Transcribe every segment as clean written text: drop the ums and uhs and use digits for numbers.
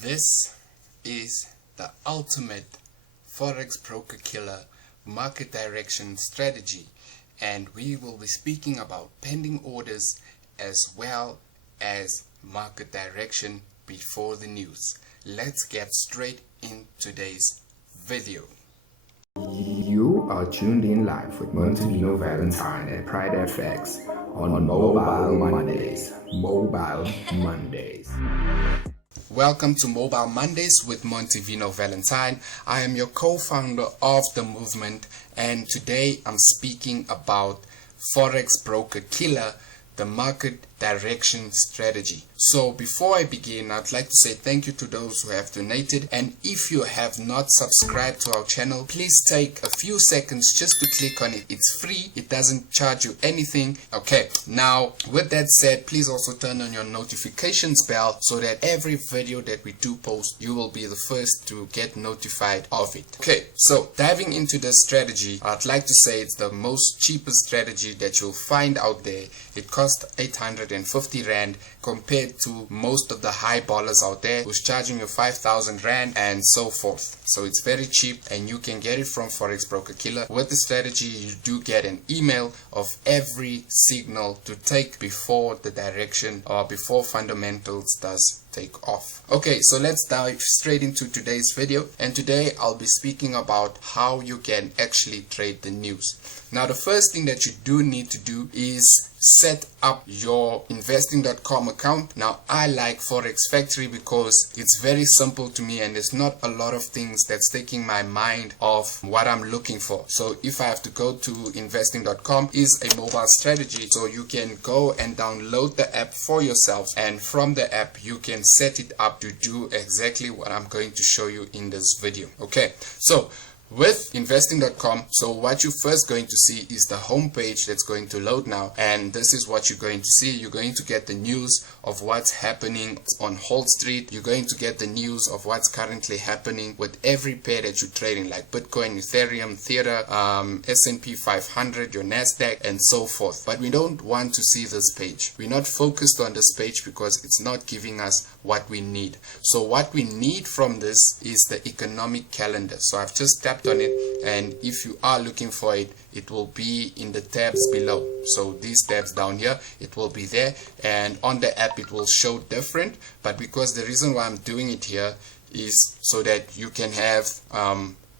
This is the ultimate Forex broker killer market direction strategy, and we will be speaking about pending orders as well as market direction before the news. Let's get straight in today's video. You are tuned in live with Untitled Valentine at Pride FX on Mobile Mondays. Mobile Mondays. Welcome to Mobile Mondays with Montivino Valentine. I am your co-founder of the movement, and today I'm speaking about Forex broker killer, the market direction strategy. So before I begin, I'd like to say thank you to those who have donated, and if you have not subscribed to our channel, please take a few seconds just to click on it. It's free, it doesn't charge you anything. Okay, now with that said, please also turn on your notifications bell so that every video that we do post, you will be the first to get notified of it. Okay, so diving into the strategy, I'd like to say it's the most cheapest strategy that you'll find out there. It costs 850 Rand compared to most of the high ballers out there who's charging you 5,000 Rand and so forth. So it's very cheap and you can get it from Forex Broker Killer. With the strategy, you do get an email of every signal to take before the direction or before fundamentals does take off. Okay, so let's dive straight into today's video, and today I'll be speaking about how you can actually trade the news. Now, the first thing that you do need to do is set up your investing.com account. Now, I like Forex Factory because it's very simple to me and there's not a lot of things that's taking my mind off what I'm looking for. So if I have to go to investing.com, is a mobile strategy, so you can go and download the app for yourself, and from the app you can set it up to do exactly what I'm going to show you in this video. Okay, so with investing.com, so what you're first going to see is the home page that's going to load now, and this is what you're going to see. You're going to get the news of what's happening on Wall Street. You're going to get the news of what's currently happening with every pair that you're trading, like Bitcoin, Ethereum, Tether, S&P 500, your Nasdaq, and so forth. But we don't want to see this page. We're not focused on this page because it's not giving us what we need. So what we need from this is the economic calendar. So I've just tapped on it, and if you are looking for it, it will be in the tabs below. So these tabs down here, it will be there, and on the app it will show different, but because the reason why I'm doing it here is so that you can have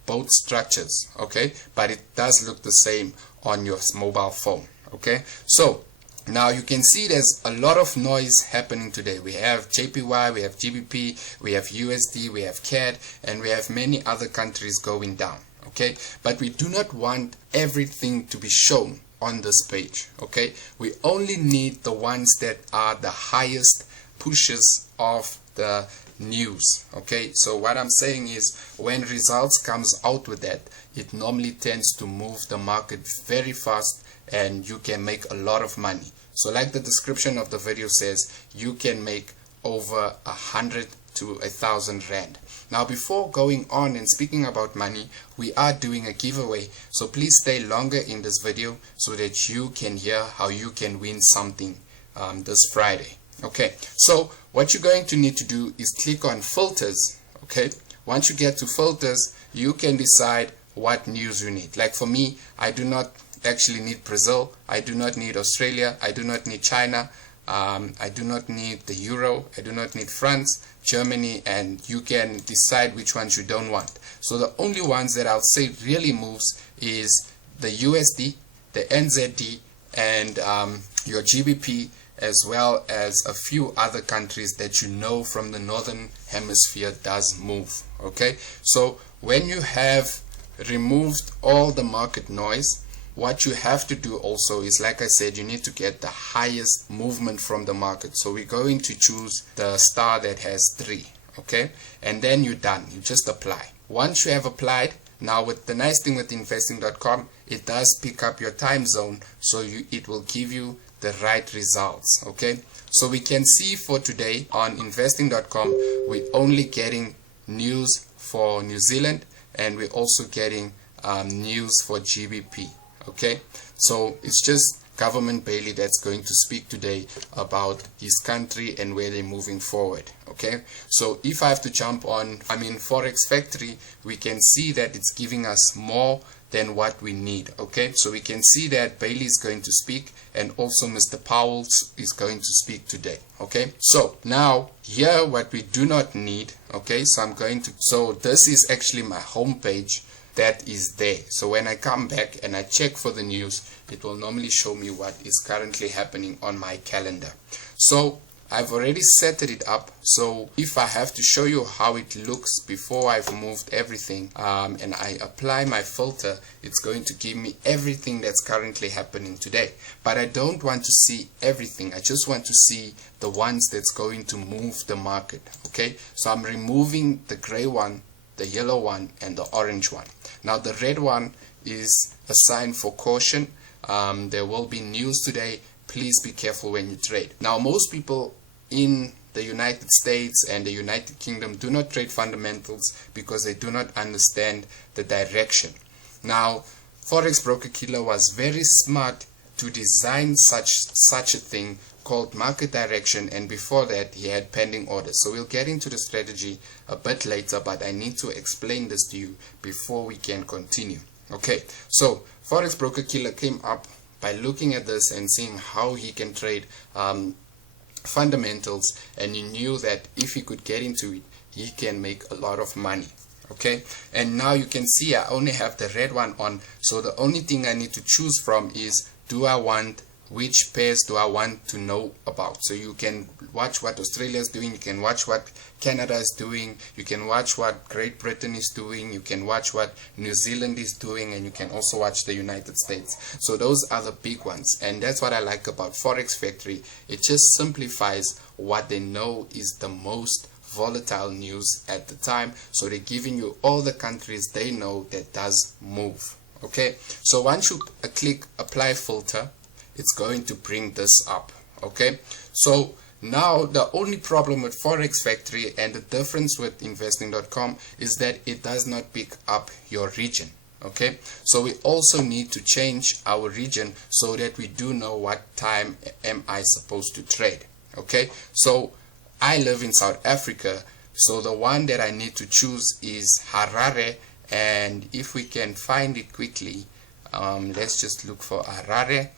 both structures. Okay, but it does look the same on your mobile phone. Okay, so now you can see there's a lot of noise happening today. We have JPY, we have GBP, we have USD, we have CAD, and we have many other countries going down. Okay, but we do not want everything to be shown on this page. Okay, we only need the ones that are the highest pushes of the news. Okay, so what I'm saying is when results comes out with that, it normally tends to move the market very fast and you can make a lot of money. So like the description of the video says, you can make over 100 to 1,000 Rand. Now, before going on and speaking about money, we are doing a giveaway, so please stay longer in this video so that you can hear how you can win something this Friday. Okay, so what you're going to need to do is click on filters. Okay, once you get to filters, you can decide what news you need. Like for me, I do not actually need Brazil, I do not need Australia, I do not need China, I do not need the Euro, I do not need France, Germany, and you can decide which ones you don't want. So the only ones that I'll say really moves is the USD, the NZD, and your GBP, as well as a few other countries that you know from the northern hemisphere does move. Okay, so when you have removed all the market noise, what you have to do also is, like I said, you need to get the highest movement from the market. So we're going to choose the star that has 3. Okay, and then you're done. You just apply. Once you have applied, now with the nice thing with investing.com, it does pick up your time zone, so it will give you the right results. Okay, so we can see for today on investing.com, we're only getting news for New Zealand, and we're also getting news for GBP. Okay, so it's just government Bailey that's going to speak today about his country and where they're moving forward. Okay, so if I have to jump on, Forex Factory, we can see that it's giving us more than what we need. Okay, so we can see that Bailey is going to speak, and also Mr. Powell is going to speak today. Okay, so now here what we do not need. Okay, so this is actually my home page that is there. So when I come back and I check for the news, it will normally show me what is currently happening on my calendar. So I've already set it up, so if I have to show you how it looks before I've moved everything, and I apply my filter, it's going to give me everything that's currently happening today. But I don't want to see everything, I just want to see the ones that's going to move the market. Okay, so I'm removing the gray one, the yellow one, and the orange one. Now the red one is a sign for caution. There will be news today. Please be careful when you trade. Now most people in the United States and the United Kingdom do not trade fundamentals because they do not understand the direction. Now Forex Broker Killer was very smart to design such a thing called market direction, and before that he had pending orders. So we'll get into the strategy a bit later, but I need to explain this to you before we can continue. Okay, so Forex Broker Killer came up by looking at this and seeing how he can trade fundamentals, and he knew that if he could get into it, he can make a lot of money. Okay, and now you can see I only have the red one on, so the only thing I need to choose from is which pairs do I want to know about. So you can watch what Australia is doing, you can watch what Canada is doing, you can watch what Great Britain is doing, you can watch what New Zealand is doing, and you can also watch the United States. So those are the big ones, and that's what I like about Forex Factory. It just simplifies what they know is the most volatile news at the time, so they're giving you all the countries they know that does move. Okay, so once you click apply filter, it's going to bring this up. Okay, so now the only problem with Forex Factory and the difference with investing.com is that it does not pick up your region. Okay, so we also need to change our region so that we do know what time am I supposed to trade. Okay, so I live in South Africa, so the one that I need to choose is Harare, and if we can find it quickly, let's just look for Harare.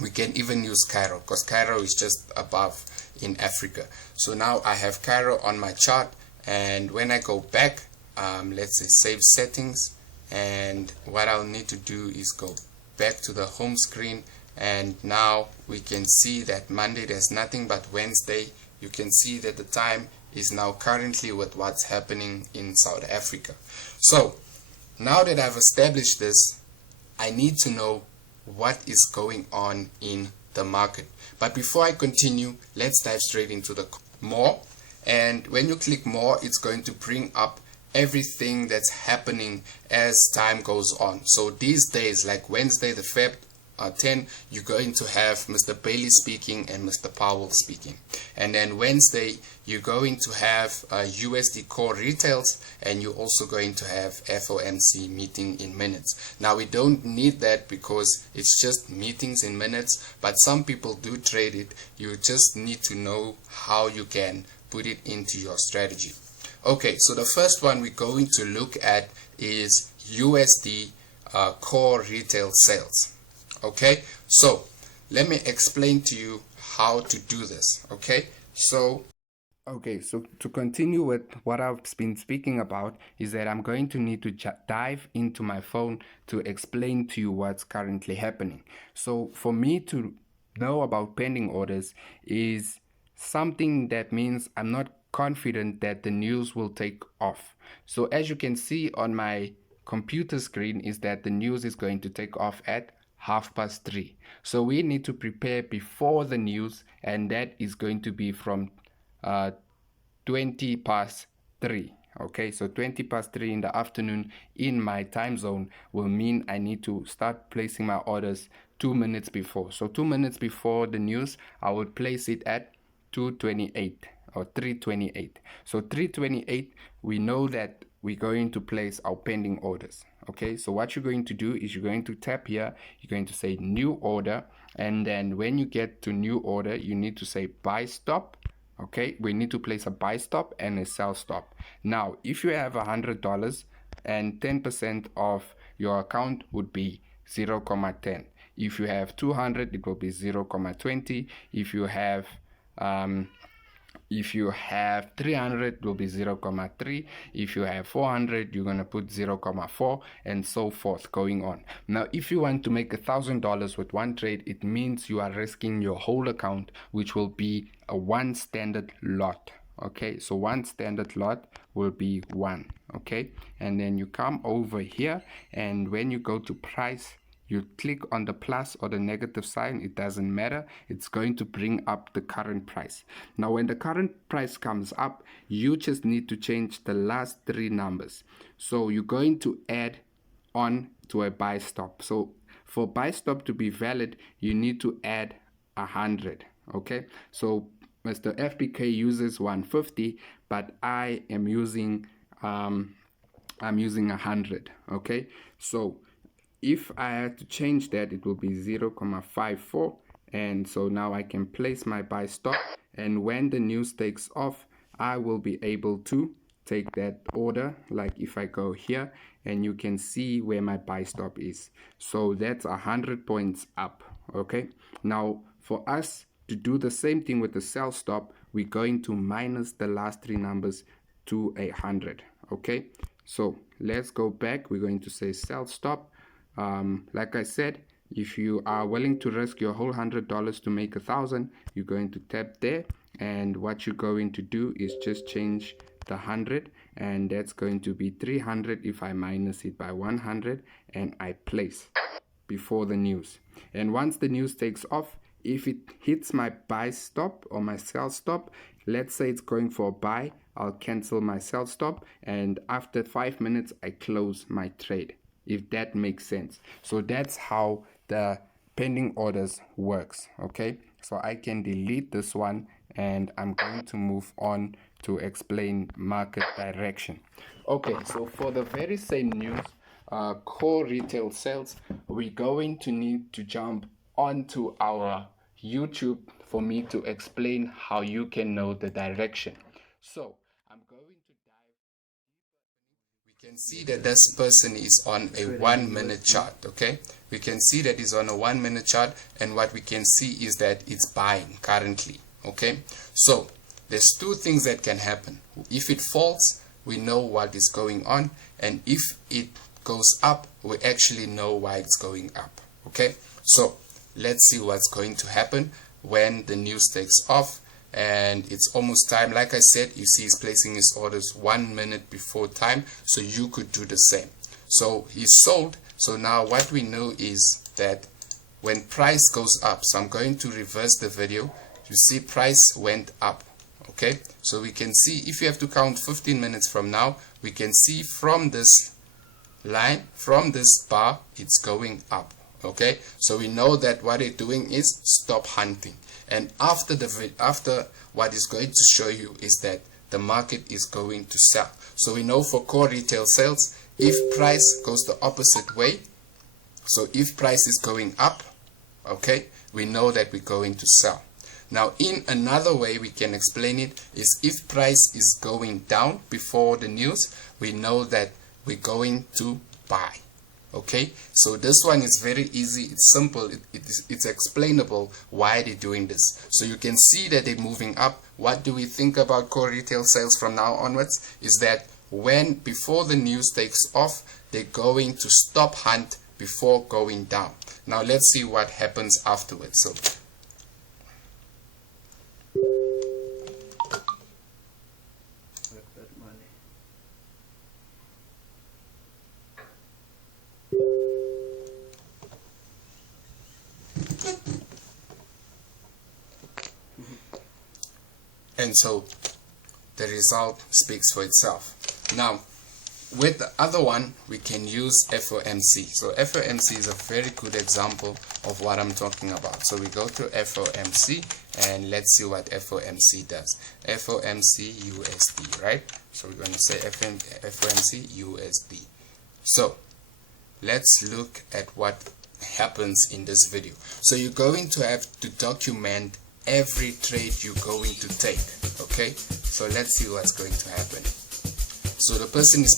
We can even use Cairo because Cairo is just above in Africa. So now I have Cairo on my chart, and when I go back, let's say save settings, and what I'll need to do is go back to the home screen, and now we can see that Monday there's nothing, but Wednesday you can see that the time is now currently with what's happening in South Africa. So now that I've established this, I need to know what is going on in the market. But before I continue, let's dive straight into the more. And when you click more, it's going to bring up everything that's happening as time goes on. So these days, like Wednesday the Feb 10, you're going to have Mr. Bailey speaking and Mr. Powell speaking, and then Wednesday you're going to have USD core retails, and you're also going to have FOMC meeting in minutes. Now we don't need that because it's just meetings in minutes, but some people do trade it. You just need to know how you can put it into your strategy. Okay, so the first one we're going to look at is USD core retail sales. Okay, so let me explain to you how to do this. Okay, so to continue with what I've been speaking about is that I'm going to need to dive into my phone to explain to you what's currently happening. So for me to know about pending orders is something that means I'm not confident that the news will take off. So as you can see on my computer screen is that the news is going to take off at 3:30. So we need to prepare before the news, and that is going to be from 3:20. Okay, so 3:20 in the afternoon in my time zone will mean I need to start placing my orders 2 minutes before. So 2 minutes before the news, I would place it at 2:28. or 328. So 328, we know that we're going to place our pending orders. Okay, so what you're going to do is you're going to tap here, you're going to say new order, and then when you get to new order, you need to say buy stop. Okay, we need to place a buy stop and a sell stop. Now, if you have $100 and 10% of your account would be 0.10. If you have 200, it will be 0.20. If you have 300, it will be 0.3. If you have 400, you're going to put 0.4, and so forth, going on. Now, if you want to make $1,000 with one trade, it means you are risking your whole account, which will be a one standard lot. Okay, so one standard lot will be 1. Okay, and then you come over here, and when you go to price, you click on the plus or the negative sign, it doesn't matter. It's going to bring up the current price. Now, when the current price comes up, you just need to change the last 3 numbers. So you're going to add on to a buy stop. So for buy stop to be valid, you need to add 100. Okay, so Mr. FBK uses 150, but I am using I'm using 100. Okay, so if I had to change that, it will be 0.54, and so now I can place my buy stop, and when the news takes off, I will be able to take that order. Like if I go here, and you can see where my buy stop is, so that's 100 points up. Okay, now for us to do the same thing with the sell stop, we're going to minus the last 3 numbers to 100. Okay, so let's go back. We're going to say sell stop. Like I said, if you are willing to risk your whole $100 to make 1,000, you're going to tap there, and what you're going to do is just change the 100, and that's going to be 300 if I minus it by 100, and I place before the news. And once the news takes off, if it hits my buy stop or my sell stop, let's say it's going for a buy, I'll cancel my sell stop, and after 5 minutes I close my trade, if that makes sense. So that's how the pending orders works. Okay, so I can delete this one, and I'm going to move on to explain market direction. Okay, so for the very same news, core retail sales, we're going to need to jump onto our YouTube for me to explain how you can know the direction. So I'm going to dive. We can see that this person is on a 1 minute chart. Okay, we can see that he's on a 1 minute chart, and what we can see is that it's buying currently. Okay, so there's 2 things that can happen. If it falls, we know what is going on, and if it goes up, we actually know why it's going up. Okay, so let's see what's going to happen when the news takes off. And it's almost time. Like I said, you see he's placing his orders 1 minute before time, so you could do the same. So he's sold. So now what we know is that when price goes up, so I'm going to reverse the video, you see price went up. Okay, so we can see, if you have to count 15 minutes from now, we can see from this line, from this bar, it's going up. Okay, so we know that what they're doing is stop hunting. And after what is going to show you is that the market is going to sell. So we know for core retail sales, if price goes the opposite way, so if price is going up, okay, we know that we're going to sell. Now, in another way we can explain it is, if price is going down before the news, we know that we're going to buy. Okay, so this one is very easy, it's simple, it's explainable why they're doing this. So you can see that they're moving up. What do we think about core retail sales from now onwards is that before the news takes off, they're going to stop hunt before going down. Now let's see what happens afterwards. So and so the result speaks for itself. Now, with the other one, we can use FOMC. So FOMC is a very good example of what I'm talking about. So we go to FOMC and let's see what FOMC does. FOMC USD, right? So we're going to say FOMC USD. So let's look at what happens in this video. So you're going to have to document every trade you're going to take. Okay, so let's see what's going to happen. So the person is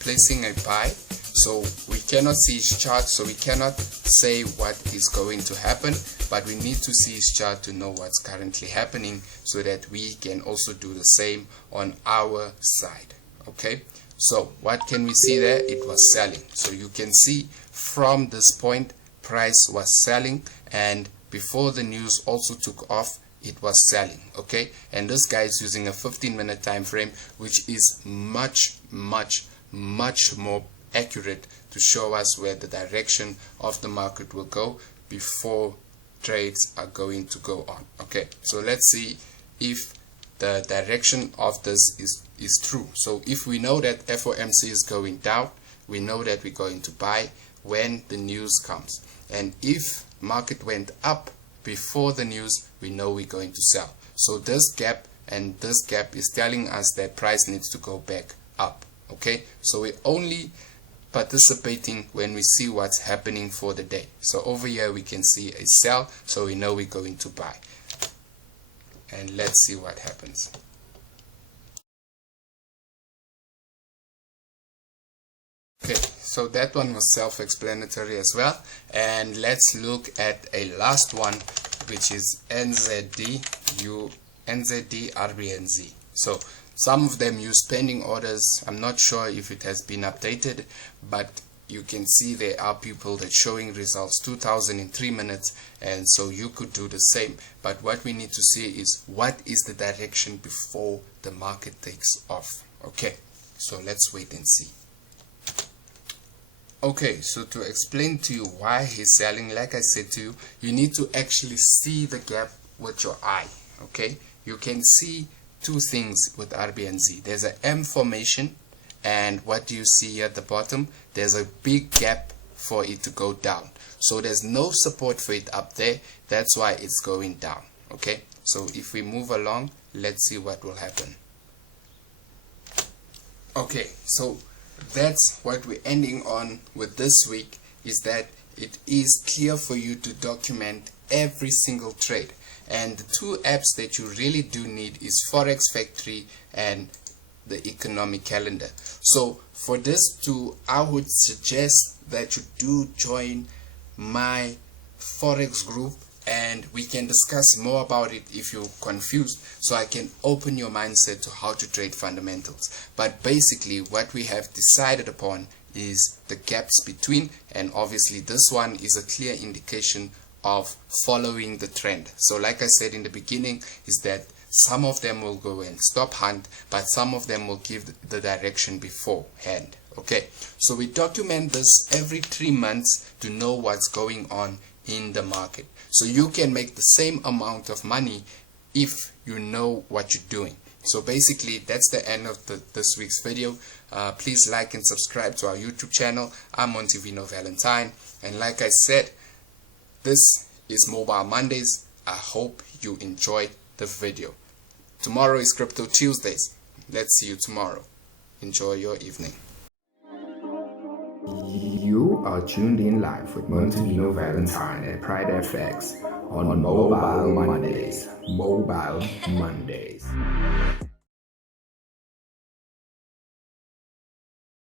placing a buy, so we cannot see his chart, so we cannot say what is going to happen, but we need to see his chart to know what's currently happening so that we can also do the same on our side. Okay, so what can we see there? It was selling. So you can see from this point price was selling, and before the news also took off, it was selling. Okay, and this guy is using a 15-minute time frame, which is much more accurate to show us where the direction of the market will go before trades are going to go on. Okay, so let's see if the direction of this is true. So if we know that FOMC is going down, we know that we're going to buy when the news comes, and if market went up before the news, we know we're going to sell. So this gap and this gap is telling us that price needs to go back up. Okay, so we're only participating when we see what's happening for the day. So over here we can see a sell, so we know we're going to buy. And let's see what happens. Okay, so that one was self-explanatory as well. And let's look at a last one, which is NZD RBNZ. So some of them use pending orders. I'm not sure if it has been updated, but you can see there are people that showing results 2000 in 3 minutes, and so you could do the same. But what we need to see is what is the direction before the market takes off. Okay, so let's wait and see. Okay, so to explain to you why he's selling, like I said to you, you need to actually see the gap with your eye. Okay, you can see two things with RBNZ. There's an M formation, and what do you see here at the bottom? There's a big gap for it to go down. So there's no support for it up there. That's why it's going down. Okay, so if we move along, let's see what will happen. Okay, so that's what we're ending on with this week, is that it is clear for you to document every single trade. And the two apps that you really do need is Forex Factory and the economic calendar. So for this too, I would suggest that you do join my Forex group, and we can discuss more about it if you're confused, so I can open your mindset to how to trade fundamentals. But basically what we have decided upon is the gaps between, and obviously this one is a clear indication of following the trend. So like I said in the beginning, is that some of them will go and stop hunt, but some of them will give the direction beforehand. Okay, so we document this every 3 months to know what's going on in the market, so you can make the same amount of money if you know what you're doing. So basically that's the end of this week's video. Please like and subscribe to our YouTube channel. I'm Montivino Valentine, and like I said, this is Mobile Mondays. I hope you enjoyed the video. Tomorrow is Crypto Tuesdays. Let's see you tomorrow. Enjoy your evening. You are tuned in live with Montivino Valentine at Pride FX on Mobile Mondays. Mobile Mondays.